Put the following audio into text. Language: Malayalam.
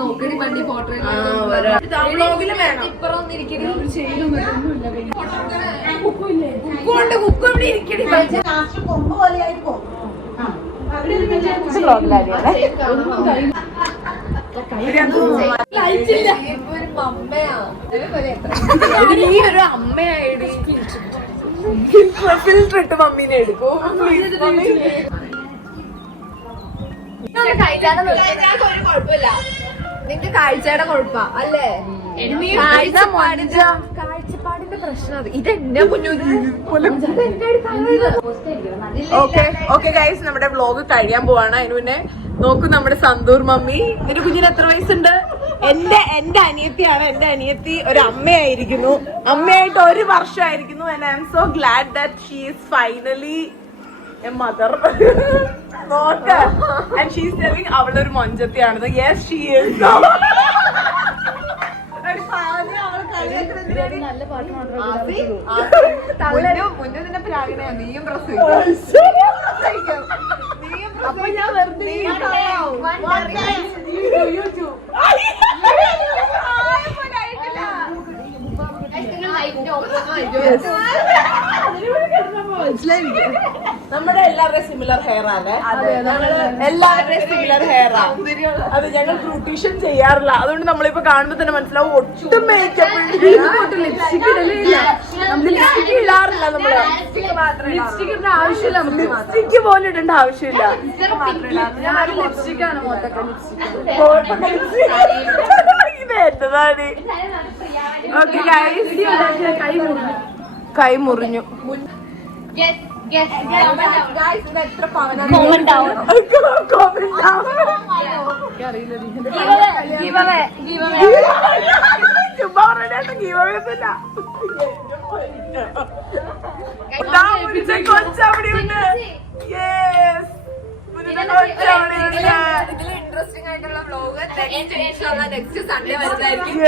നോക്കടി പണ്ടി ഫോട്ടോ ഒരു അമ്മയായിട്ട് ഫിൽറ്റർ ഇട്ട് മമ്മീനെ എടുക്കും. കുഴപ്പമില്ല, നിന്റെ കാഴ്ചയുടെ കുഴപ്പാ അല്ലേ? കാഴ്ചപ്പാടിന്റെ പ്രശ്നം അത്. ഇതെന്നെ ഓക്കെ ഗൈസ്, നമ്മുടെ വ്ലോഗ് കഴിയാൻ പോവാണ്. അതിന് മുന്നേ നോക്കൂ നമ്മുടെ സന്തൂർ മമ്മി. നിന്റെ കുഞ്ഞിന് എത്ര വയസ്സുണ്ട്? എന്റെ അനിയത്തിയാണ്. എന്റെ അനിയത്തി ഒരു അമ്മയായിരിക്കുന്നു. അമ്മയായിട്ട് 1 വർഷമായിരിക്കുന്നു. And I'm so glad that she is finally a mother. നോക്ക്, ആൻഡ് ഷീ ഈസ് ടെല്ലിങ് അവളൊരു മൊഞ്ചത്തിയാണെന്ന്. Yes she is. നല്ല പാട്ട് മാത്രമേ മുന്നേ പ്രാഗണ നീയും അപ്പൊ ഞാൻ വെറുതെ നമ്മുടെ എല്ലാവരുടെയും സിമിലർ ഹെയർ ആണ്. എല്ലാവരുടെയും സിമിലർ ഹെയർ ആണ്. അത് ഞങ്ങൾ ബ്യൂട്ടീഷ്യൻ ചെയ്യാറില്ല. അതുകൊണ്ട് നമ്മളിപ്പോ കാണുമ്പോ തന്നെ മനസ്സിലാവും ഒട്ടും മേക്കപ്പ് ലിപ്സ്റ്റിക് ഇടാറില്ല. നമ്മള് ലിപ്സ്റ്റിക് ഇടേണ്ട ആവശ്യമില്ല. ലിപ്സ്റ്റിക് പോലും ഇടേണ്ട ആവശ്യമില്ല. ലിപ്സ്റ്റിക്കാണ് മൊത്തം ഇത് എന്താണ്? ഓക്കെ ഗൈസ്, കൈ മുറിഞ്ഞു. കൊച്ചവിടെയുണ്ട്. ഇൻട്രസ്റ്റിംഗ് ആയിട്ടുള്ള വ്ലോഗ് നെക്സ്റ്റ് സൺഡേ വരുന്നതായിരിക്കും.